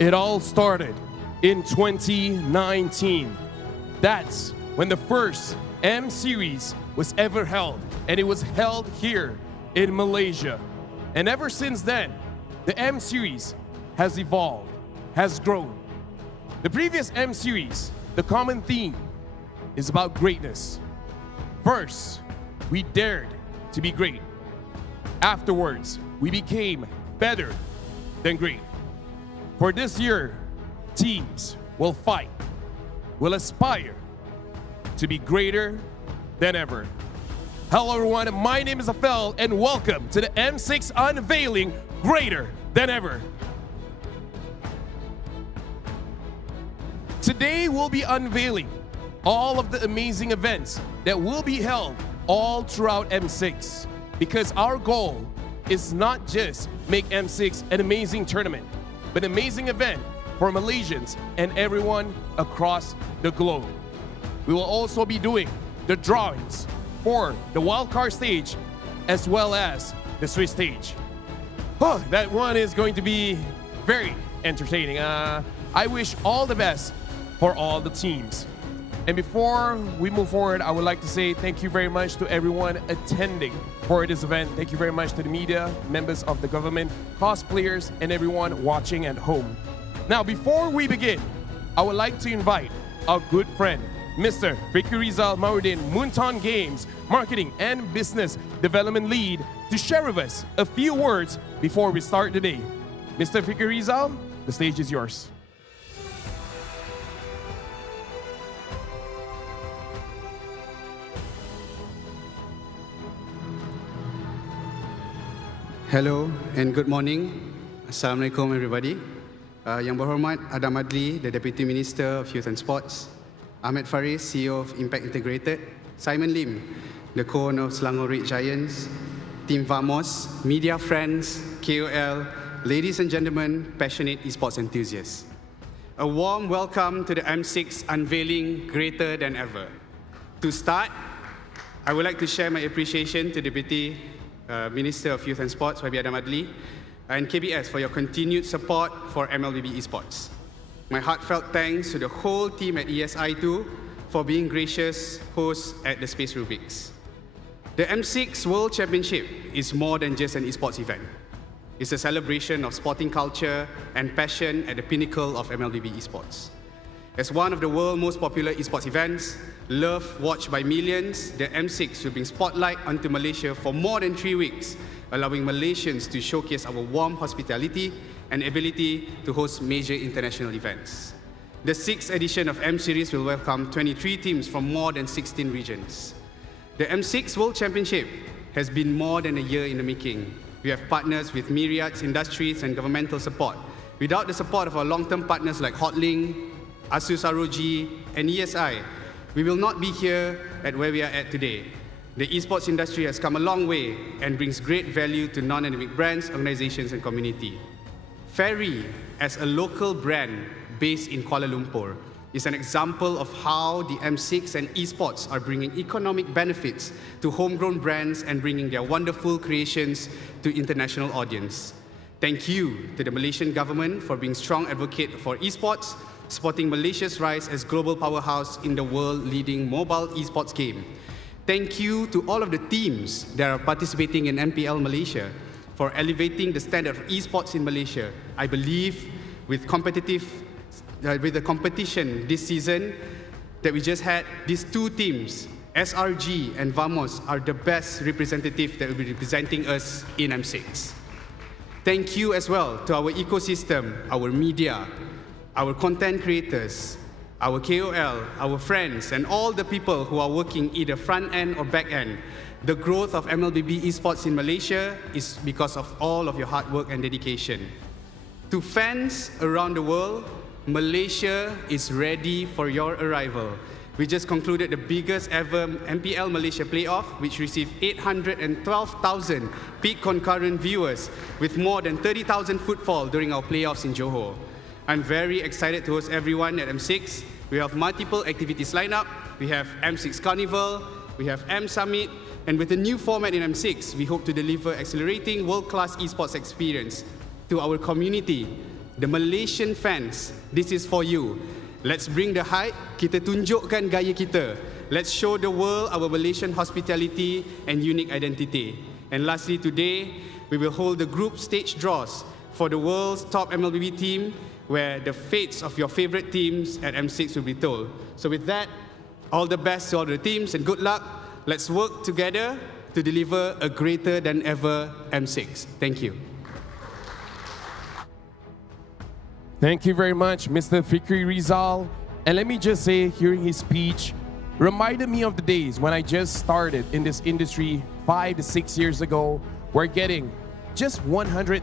It all started in 2019. That's when the first M Series was ever held, and it was held here in Malaysia. And ever since then, the M Series has evolved, has grown. The previous M Series, the common theme is about greatness. First, we dared to be great. Afterwards, we became better than great. For this year, teams will fight, will aspire to be greater than ever. Hello everyone, my name is Afel and welcome to the M6 Unveiling Greater Than Ever. Today we'll be unveiling all of the amazing events that will be held all throughout M6, because our goal is not just make M6 an amazing tournament, but an amazing event for Malaysians and everyone across the globe. We will also be doing the drawings for the wildcard stage as well as the Swiss stage. Oh, that one is going to be very entertaining. I wish all the best for all the teams. And before we move forward, I would like to say thank you very much to everyone attending for this event. Thank you very much to the media, members of the government, cosplayers, and everyone watching at home. Now, before we begin, I would like to invite our good friend, Mr. Fikri Rizal Maudin, Munton Games Marketing and Business Development Lead, to share with us a few words before we start the day. Mr. Fikri Rizal, the stage is yours. Hello and good morning. Assalamualaikum everybody. Yang berhormat Adam Adli, the Deputy Minister of Youth and Sports, Ahmed Faris, CEO of Impact Integrated, Simon Lim, the co-owner of Selangor Red Giants, Team Vamos, media friends, KOL, ladies and gentlemen, passionate esports enthusiasts. A warm welcome to the M6 Unveiling Greater Than Ever. To start, I would like to share my appreciation to Deputy Minister of Youth and Sports, YB Adam Adli, and KBS for your continued support for MLBB Esports. My heartfelt thanks to the whole team at ESI2 for being gracious hosts at the Space Rubiks. The M6 World Championship is more than just an esports event. It's a celebration of sporting culture and passion at the pinnacle of MLBB Esports. As one of the world's most popular esports events, loved, watched by millions, the M6 will bring spotlight onto Malaysia for more than 3 weeks, allowing Malaysians to showcase our warm hospitality and ability to host major international events. The 6th edition of M Series will welcome 23 teams from more than 16 regions. The M6 World Championship has been more than a year in the making. We have partners with myriad industries and governmental support. Without the support of our long-term partners like Hotlink, Asus ROG, and ESI, we will not be here at where we are at today. The esports industry has come a long way and brings great value to non-endemic brands, organizations, and community. Ferry, as a local brand based in Kuala Lumpur, is an example of how the M6 and esports are bringing economic benefits to homegrown brands and bringing their wonderful creations to international audience. Thank you to the Malaysian government for being strong advocate for esports, supporting Malaysia's rise as global powerhouse in the world-leading mobile esports game. Thank you to all of the teams that are participating in MPL Malaysia for elevating the standard of esports in Malaysia. I believe with the competition this season that we just had, these two teams, SRG and Vamos, are the best representative that will be representing us in M6. Thank you as well to our ecosystem, our media, our content creators, our KOL, our friends, and all the people who are working either front end or back end. The growth of MLBB esports in Malaysia is because of all of your hard work and dedication. To fans around the world, Malaysia is ready for your arrival. We just concluded the biggest ever MPL Malaysia playoff, which received 812,000 peak concurrent viewers with more than 30,000 footfall during our playoffs in Johor. I'm very excited to host everyone at M6. We have multiple activities lined up. We have M6 Carnival, we have M Summit, and with the new format in M6, we hope to deliver accelerating world-class esports experience to our community, The Malaysian fans, this is for you. Let's bring the hype, kita tunjukkan gaya kita. Let's show the world our Malaysian hospitality and unique identity. And lastly, today, we will hold the group stage draws for the world's top MLBB team, where the fates of your favorite teams at M6 will be told. So with that, all the best to all the teams and good luck. Let's work together to deliver a greater than ever M6. Thank you. Thank you very much, Mr. Fikri Rizal. And let me just say, hearing his speech reminded me of the days when I just started in this industry 5 to 6 years ago, where getting just 100,000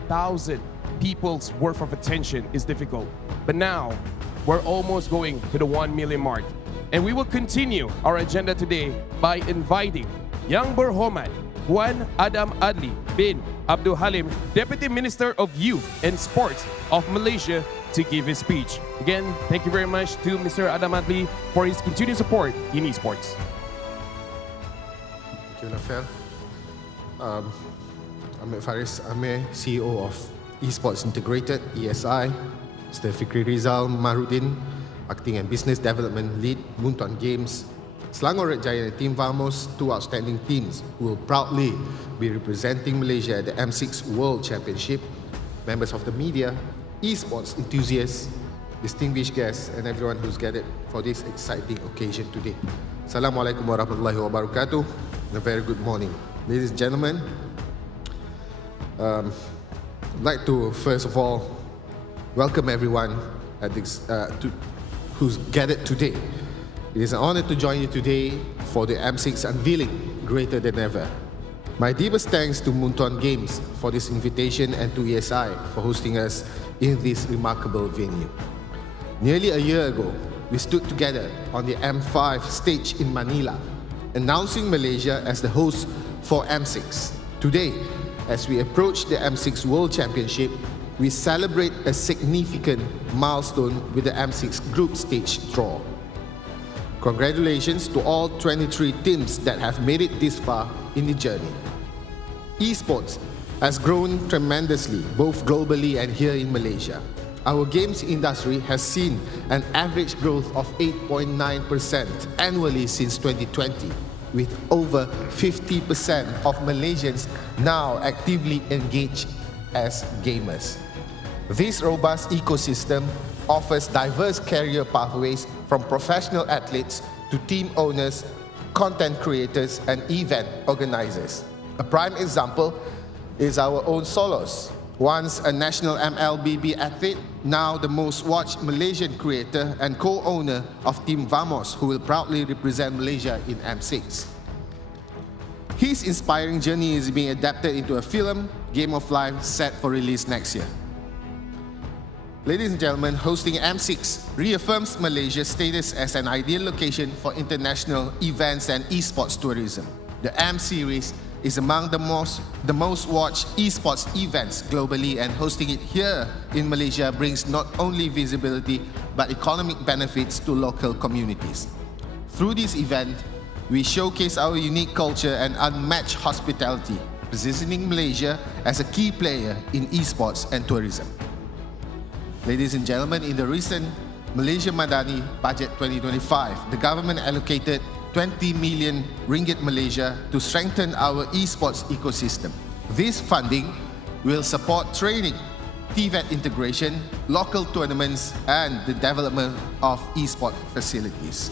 people's worth of attention is difficult. But now, we're almost going to the 1 million mark. And we will continue our agenda today by inviting Yang Berhormat Puan Adam Adli bin Abdul Halim, Deputy Minister of Youth and Sports of Malaysia, to give his speech. Again, thank you very much to Mr. Adam Adli for his continued support in esports. Thank you, Lafel. Ahmed Faris Amir, CEO of Esports Integrated, ESI. Mr. Fikri Rizal Marudin, Marketing and Business Development Lead, Muntuan Games. Selangor Red Giant and Team Vamos, two outstanding teams who will proudly be representing Malaysia at the M6 World Championship. Members of the media, esports enthusiasts, distinguished guests, and everyone who's gathered for this exciting occasion today. Assalamualaikum warahmatullahi wabarakatuh, and a very good morning. Ladies and gentlemen, I'd like to first of all welcome everyone at this, who's gathered today. It is an honor to join you today for the M6 Unveiling, greater than ever. My deepest thanks to Muntuan Games for this invitation and to ESI for hosting us in this remarkable venue. Nearly a year ago, we stood together on the M5 stage in Manila, announcing Malaysia as the host for M6. Today, as we approach the M6 World Championship, we celebrate a significant milestone with the M6 group stage draw. Congratulations to all 23 teams that have made it this far in the journey. Esports has grown tremendously, both globally and here in Malaysia. Our games industry has seen an average growth of 8.9% annually since 2020, with over 50% of Malaysians now actively engaged as gamers. This robust ecosystem offers diverse career pathways from professional athletes to team owners, content creators, and event organizers. A prime example is our own Solos, once a national MLBB athlete, now the most watched Malaysian creator and co-owner of Team Vamos, who will proudly represent Malaysia in M6. His inspiring journey is being adapted into a film, Game of Life, set for release next year. Ladies and gentlemen, hosting M6 reaffirms Malaysia's status as an ideal location for international events and esports tourism. The M Series is among the most watched esports events globally, and hosting it here in Malaysia brings not only visibility but economic benefits to local communities. Through this event, we showcase our unique culture and unmatched hospitality, positioning Malaysia as a key player in esports and tourism. Ladies and gentlemen, in the recent Malaysia Madani Budget 2025, the government allocated 20 million ringgit Malaysia to strengthen our esports ecosystem. This funding will support training, TVET integration, local tournaments, and the development of esports facilities.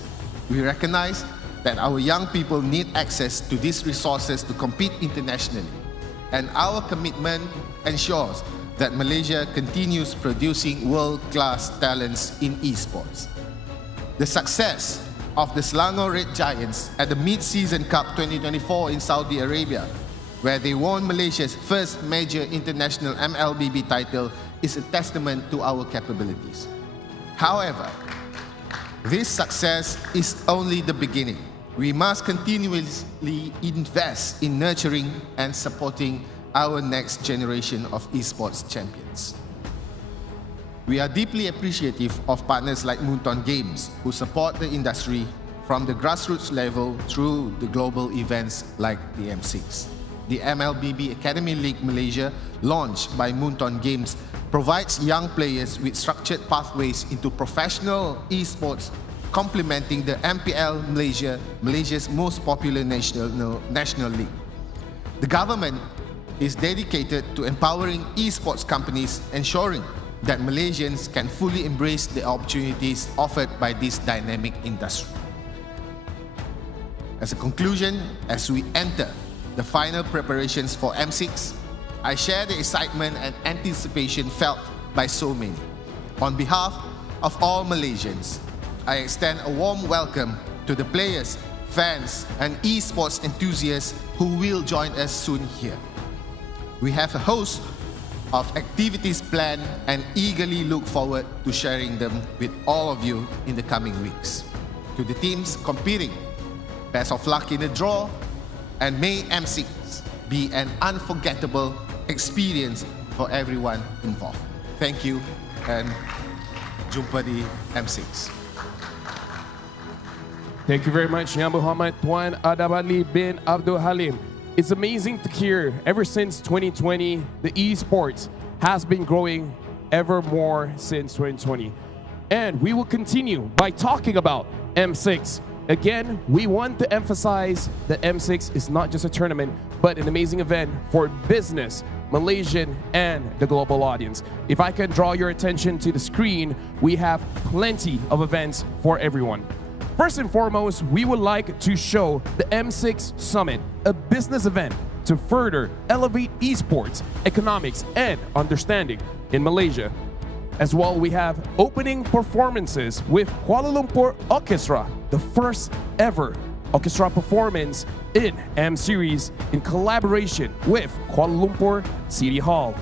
We recognize that our young people need access to these resources to compete internationally, and our commitment ensures that Malaysia continues producing world-class talents in esports. The success of the Selangor Red Giants at the Mid-Season Cup 2024 in Saudi Arabia, where they won Malaysia's first major international MLBB title, is a testament to our capabilities. However, this success is only the beginning. We must continuously invest in nurturing and supporting our next generation of esports champions. We are deeply appreciative of partners like Muntuan Games, who support the industry from the grassroots level through the global events like the M6. the MLBB Academy League Malaysia, launched by Moonton Games, provides young players with structured pathways into professional esports, complementing the MPL Malaysia, Malaysia's most popular national league. The government is dedicated to empowering esports companies, ensuring that Malaysians can fully embrace the opportunities offered by this dynamic industry. As a conclusion, as we enter the final preparations for M6, I share the excitement and anticipation felt by so many. On behalf of all Malaysians, I extend a warm welcome to the players, fans, and esports enthusiasts who will join us soon here. We have a host of activities planned and eagerly look forward to sharing them with all of you in the coming weeks. To the teams competing, best of luck in the draw, and may M6 be an unforgettable experience for everyone involved. Thank you, and jumpa di M6. Thank you very much, Yang Muhammad Tuan Adam Ali bin Abdul Halim. It's amazing to hear, ever since 2020, the esports has been growing ever more since 2020. And we will continue by talking about M6. Again, we want to emphasize that M6 is not just a tournament, but an amazing event for business, Malaysian, and the global audience. If I can draw your attention to the screen, we have plenty of events for everyone. First and foremost, we would like to show the M6 Summit, a business event to further elevate esports, economics, and understanding in Malaysia. As well, we have opening performances with Kuala Lumpur Orchestra, the first ever orchestra performance in M Series in collaboration with Kuala Lumpur City Hall.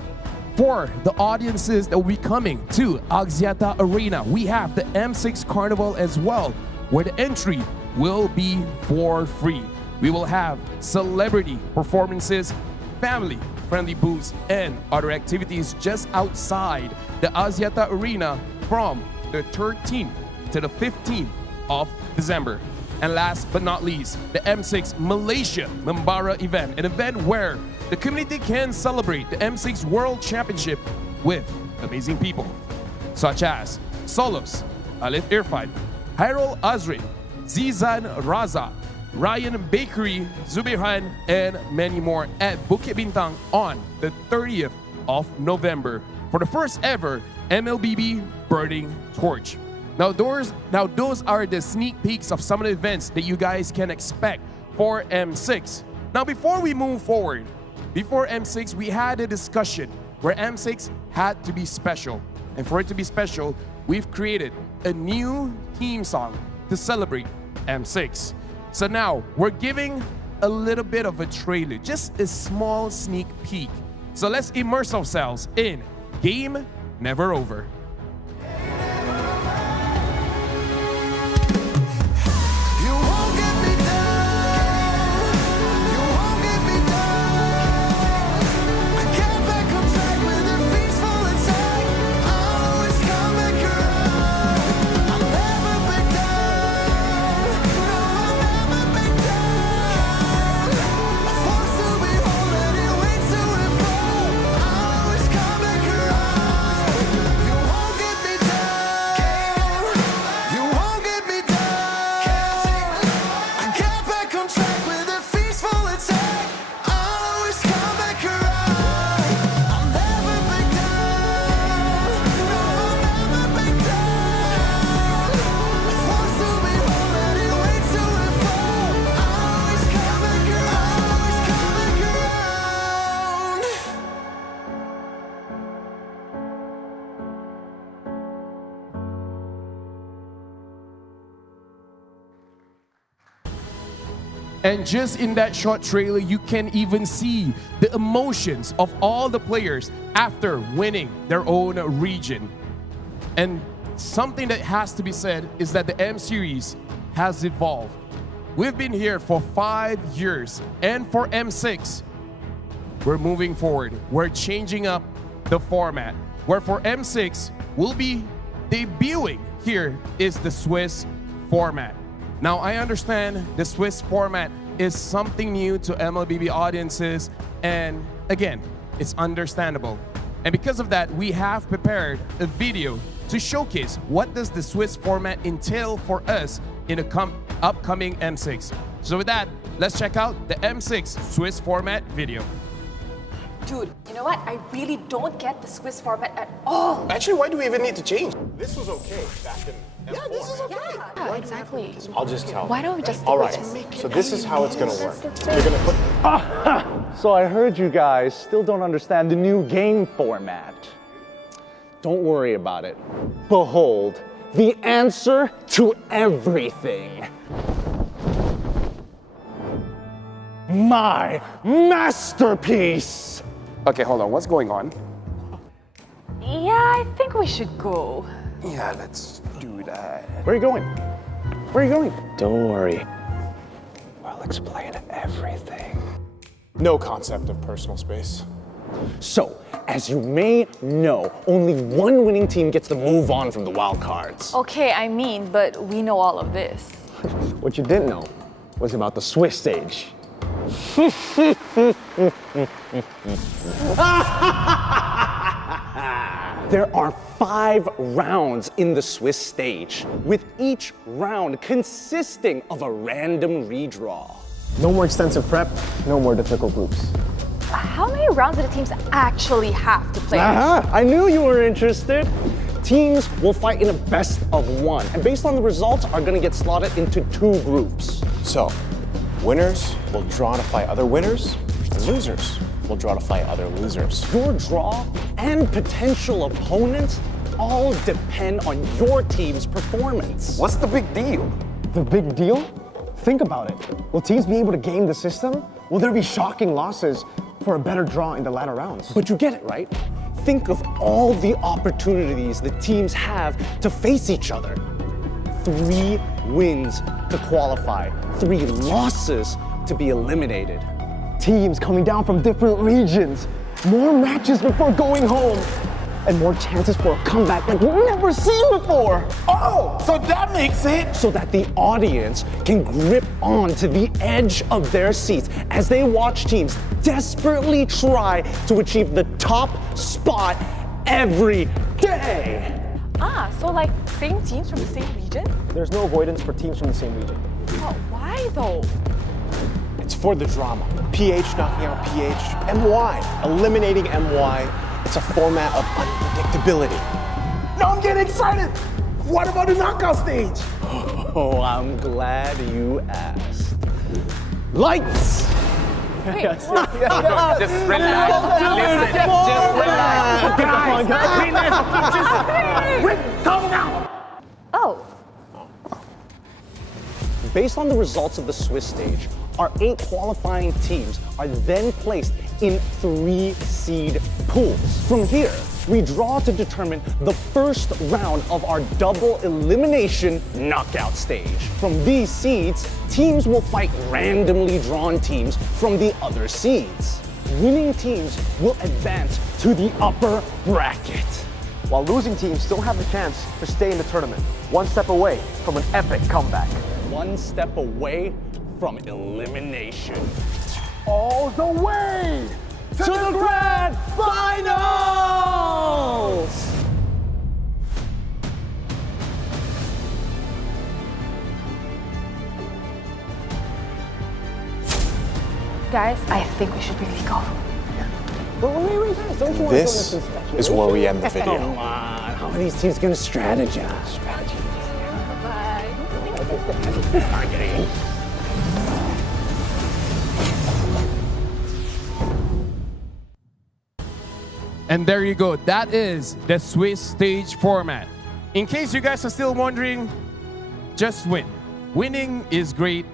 For the audiences that will be coming to Axiata Arena, we have the M6 Carnival as well, where the entry will be for free. We will have celebrity performances, family-friendly booths, and other activities just outside the Axiata Arena from the 13th to the 15th of December. And last but not least, the M6 Malaysia Membara event, an event where the community can celebrate the M6 World Championship with amazing people, such as Solos, Alif Irfan, Hairul Azrin, Zizan Raza, Ryan Bakery, Zubirhan, and many more at Bukit Bintang on the 30th of November for the first ever MLBB Burning Torch. Now those are the sneak peeks of some of the events that you guys can expect for M6. Now before we move forward, before M6, we had a discussion where M6 had to be special. And for it to be special, we've created a new theme song to celebrate M6. So now we're giving a little bit of a trailer, just a small sneak peek. So let's immerse ourselves in Game Never Over. And just in that short trailer, you can even see the emotions of all the players after winning their own region. And something that has to be said is that the M Series has evolved. We've been here for 5 years, and for M6, we're moving forward. We're changing up the format, where for M6, we'll be debuting here is the Swiss format. Now, I understand the Swiss format is something new to MLBB audiences, and again, it's understandable. And because of that, we have prepared a video to showcase what does the Swiss format entail for us in the upcoming M6. So with that, let's check out the M6 Swiss format video. Dude, you know what? I really don't get the Swiss format at all. Actually, why do we even need to change? This was okay back in M4. Yeah, this is okay. Yeah, exactly. I'll just tell. Why don't we just All right, so this is how it's gonna work. You're gonna put... So I heard you guys still don't understand the new game format. Don't worry about it. Behold, the answer to everything. My masterpiece! Okay, hold on, what's going on? Yeah, I think we should go. Yeah, let's do that. Where are you going? Where are you going? Don't worry. I'll explain everything. No concept of personal space. So, as you may know, only one winning team gets to move on from the wild cards. Okay, I mean, but we know all of this. What you didn't know was about the Swiss stage. There are 5 rounds in the Swiss stage, with each round consisting of a random redraw. No more extensive prep, no more difficult groups. How many rounds do the teams actually have to play? I knew you were interested. Teams will fight in a best of 1, and based on the results are gonna get slotted into 2 groups. So, winners will draw to fight other winners, and losers will draw to fight other losers. Your draw and potential opponents all depend on your team's performance. What's the big deal? The big deal? Think about it. Will teams be able to game the system? Will there be shocking losses for a better draw in the latter rounds? But you get it, right? Think of all the opportunities the teams have to face each other. 3 wins to qualify, 3 losses to be eliminated. Teams coming down from different regions, more matches before going home, and more chances for a comeback like we've never seen before. Oh, so that makes it. So that the audience can grip on to the edge of their seats as they watch teams desperately try to achieve the top spot every day. So like same teams from the same region? There's no avoidance for teams from the same region. Oh, why though? It's for the drama. PH knocking out PH, MY eliminating MY. It's a format of unpredictability. Now I'm getting excited. What about the knockout stage? Oh, I'm glad you asked. Lights! Wait, Just relax. Listen, just relax. Calm down. Oh, Based on the results of the Swiss stage, our 8 qualifying teams are then placed in 3 seed pools. From here, we draw to determine the first round of our double elimination knockout stage. From these seeds, teams will fight randomly drawn teams from the other seeds. Winning teams will advance to the upper bracket, While losing teams still have the chance to stay in the tournament, one step away from an epic comeback. one step away from elimination. All the way To the grand finals! guys, I think we should really go. Wait, guys, don't you want This to go into some is where we end the video. Come on, how are these teams gonna strategize? And there you go. That is the Swiss stage format. In case you guys are still wondering, just win. Winning is great.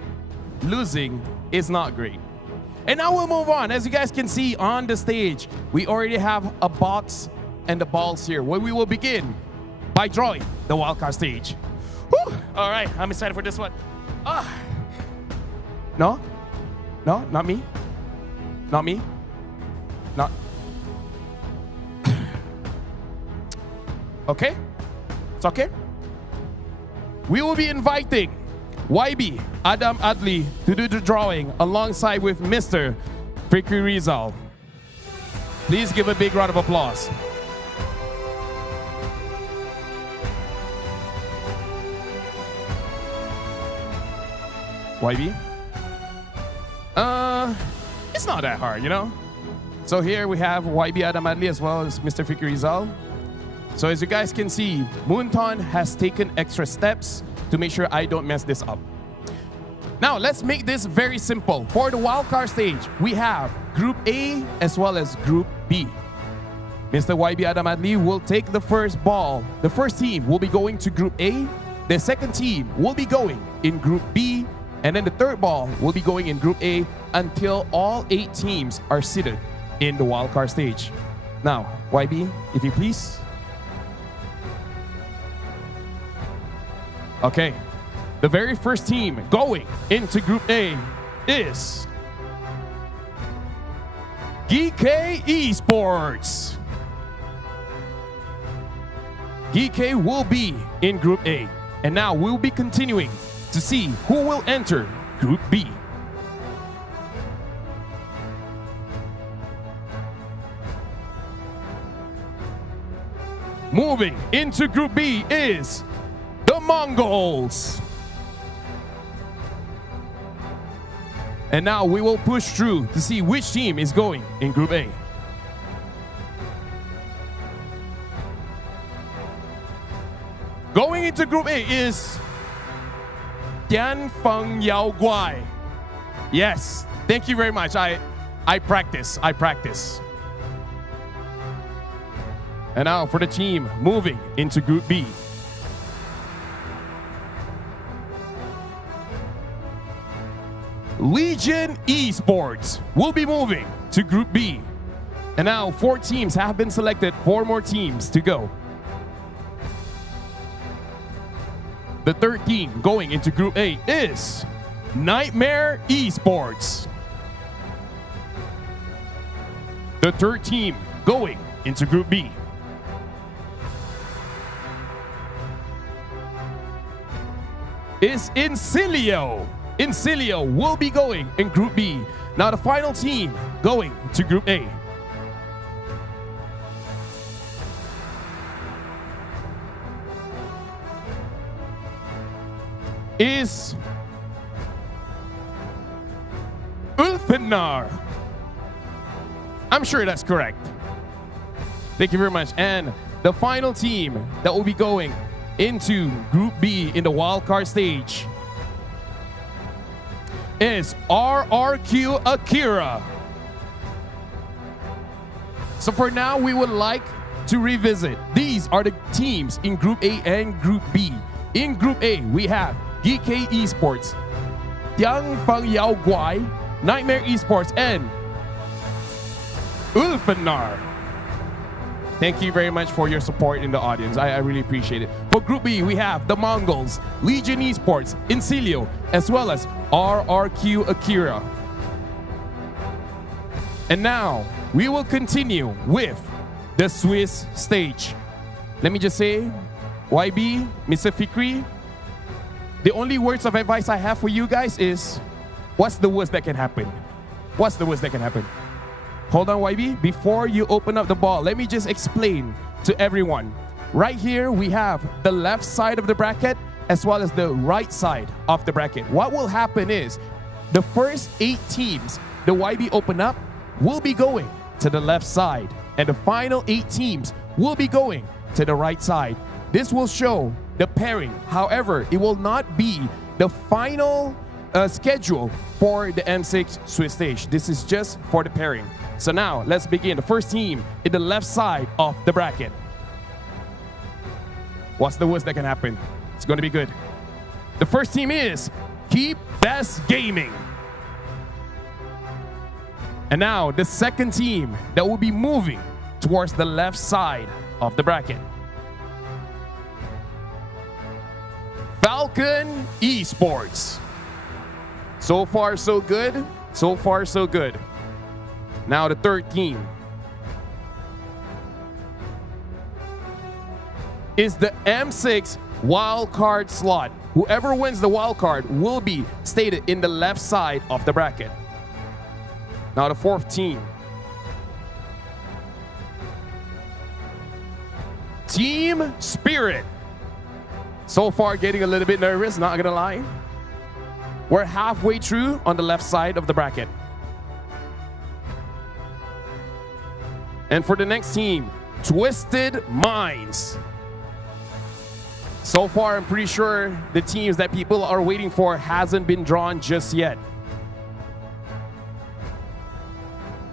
Losing is not great. And now we'll move on. As you guys can see on the stage, we already have a box and the balls here, where we will begin by drawing the wildcard stage. Whew. All right, I'm excited for this one. No? No, not me. Not me. Not. Okay? It's okay? We will be inviting YB Adam Adli to do the drawing alongside with Mr. Fikri Rizal. Please give a big round of applause. YB? It's not that hard, you know? So here we have YB Adam Adli as well as Mr. Fikri Rizal. So as you guys can see, Moonton has taken extra steps to make sure I don't mess this up. Now, let's make this very simple. For the wildcard stage, we have Group A as well as Group B. Mr. YB Adam Adli will take the first ball. The first team will be going to Group A. The second team will be going in Group B. And then the third ball will be going in Group A until all 8 teams are seated in the wildcard stage. Now, YB, if you please. Okay, the very first team going into Group A is GK Esports. GK will be in Group A. And now we'll be continuing to see who will enter Group B. Moving into Group B is the Mongols. And now we will push through to see which team is going in Group A. Going into Group A is Tianfeng Yao Guai. Yes, thank you very much. I practice. And now for the team moving into Group B. Legion Esports will be moving to Group B. And now 4 teams have been selected, 4 more teams to go. The third team going into Group A is Nightmare Esports. The third team going into Group B is Incilio. Incilio will be going in Group B. Now the final team going to Group A is Ulfenar. I'm sure that's correct. Thank you very much. And the final team that will be going into Group B in the wildcard stage is RRQ Akira. So for now, we would like to revisit. These are the teams in Group A and Group B. In Group A, we have GK Esports, Tianfeng Yao Guai, Nightmare Esports, and Ulfenar. Thank you very much for your support in the audience. I really appreciate it. For Group B, we have the Mongols, Legion Esports, Incilio, as well as RRQ Akira. And now, we will continue with the Swiss stage. Let me just say, YB, Mr. Fikri, the only words of advice I have for you guys is, what's the worst that can happen? What's the worst that can happen? Hold on, YB. Before you open up the ball, let me just explain to everyone. Right here, we have the left side of the bracket as well as the right side of the bracket. What will happen is the first 8 teams the YB open up will be going to the left side, and the final 8 teams will be going to the right side. This will show the pairing. However, it will not be the final schedule for the M6 Swiss stage. This is just for the pairing. So now, let's begin. The first team in the left side of the bracket. What's the worst that can happen? It's going to be good. The first team is Keep Best Gaming. And now, the second team that will be moving towards the left side of the bracket. Falcon Esports. So far, so good. So far, so good. Now the third team is the M6 wildcard slot. Whoever wins the wild card will be stated in the left side of the bracket. Now the fourth team. Team Spirit. So far getting a little bit nervous, not gonna lie. We're halfway through on the left side of the bracket. And for the next team, Twisted Minds. So far, I'm pretty sure the teams that people are waiting for hasn't been drawn just yet.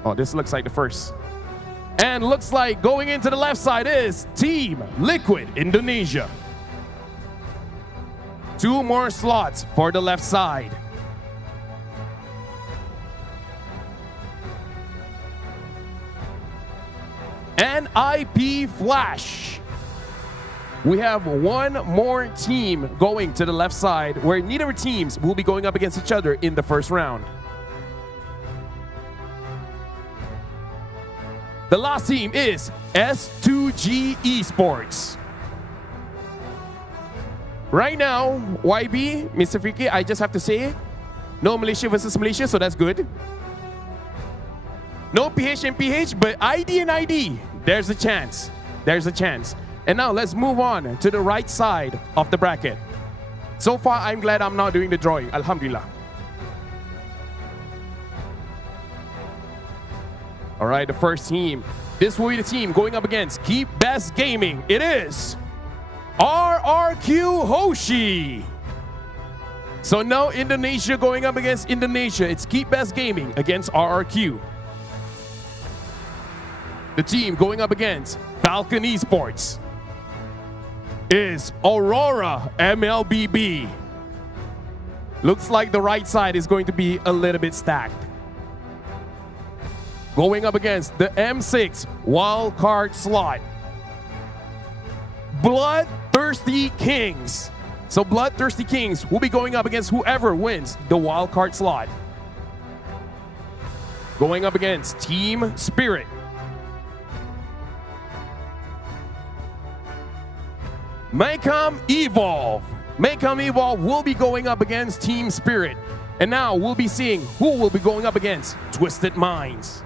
Oh, this looks like the first. And looks like going into the left side is Team Liquid Indonesia. 2 more slots for the left side. NIP Flash. We have 1 more team going to the left side where neither teams will be going up against each other in the first round. The last team is S2G Esports. Right now, YB, Mr. Freaky, I just have to say, no Malaysia versus Malaysia, so that's good. No PH and PH, but ID and ID, there's a chance. There's a chance. And now let's move on to the right side of the bracket. So far, I'm glad I'm not doing the drawing. Alhamdulillah. All right, the first team. This will be the team going up against Keep Best Gaming. It is RRQ Hoshi. So now Indonesia going up against Indonesia. It's Keep Best Gaming against RRQ. The team going up against Falcon Esports is Aurora MLBB. Looks like the right side is going to be a little bit stacked. Going up against the M6 wildcard slot, Bloodthirsty Kings. So Bloodthirsty Kings will be going up against whoever wins the wildcard slot. Going up against Team Spirit. Maycom Evolve. Maycom Evolve will be going up against Team Spirit. And now we'll be seeing who will be going up against Twisted Minds.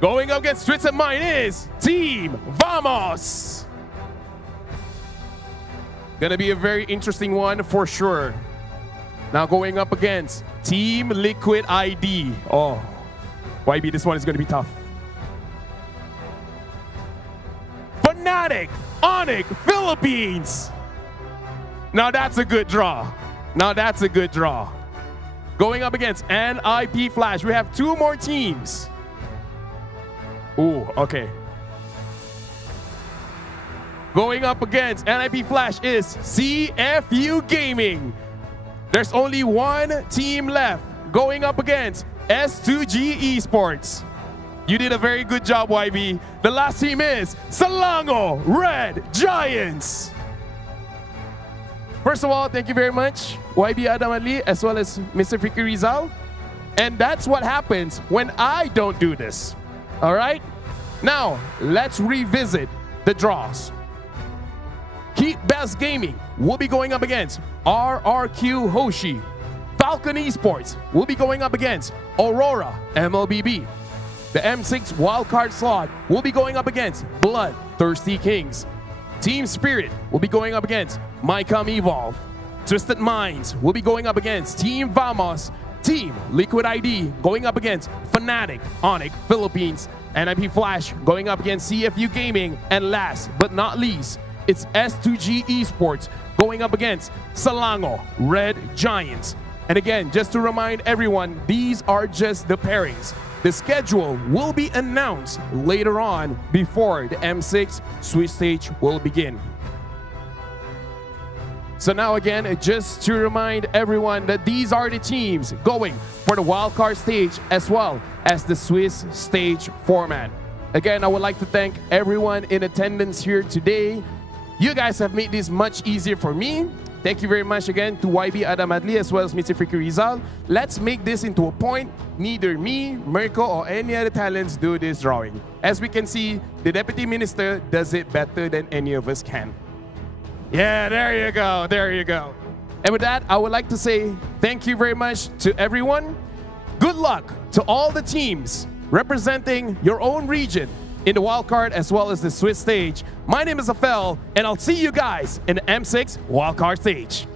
Going up against Twisted Mind is Team Vamos. Gonna be a very interesting one for sure. Now going up against Team Liquid ID. Oh, YB, this one is gonna be tough. Fnatic, Onyx, Philippines. Now that's a good draw. Now that's a good draw. Going up against NIP Flash. We have 2 more teams. Ooh, okay. Going up against NIP Flash is CFU Gaming. There's only 1 team left going up against S2G Esports. You did a very good job, YB. The last team is Selangor Red Giants. First of all, thank you very much, YB Adam Ali, as well as Mr. Fikri Rizal. And that's what happens when I don't do this. All right? Now, let's revisit the draws. Keep Best Gaming will be going up against RRQ Hoshi. Falcon Esports will be going up against Aurora MLBB. The M6 wildcard slot will be going up against Bloodthirsty Kings. Team Spirit will be going up against Maycom Evolve. Twisted Minds will be going up against Team Vamos. Team Liquid ID going up against Fnatic, Onyx, Philippines. NIP Flash going up against CFU Gaming. And last but not least, it's S2G Esports going up against Selangor Red Giants. And again, just to remind everyone, these are just the pairings. The schedule will be announced later on before the M6 Swiss stage will begin. So now again, just to remind everyone that these are the teams going for the wildcard stage as well as the Swiss stage format. Again, I would like to thank everyone in attendance here today. You guys have made this much easier for me. Thank you very much again to YB Adam Adli as well as Mr. Fikri Rizal. Let's make this into a point. Neither me, Mirko, or any other talents do this drawing. As we can see, the Deputy Minister does it better than any of us can. Yeah, there you go, there you go. And with that, I would like to say thank you very much to everyone. Good luck to all the teams representing your own region in the wildcard as well as the Swiss stage. My name is Afel, and I'll see you guys in the M6 wildcard stage.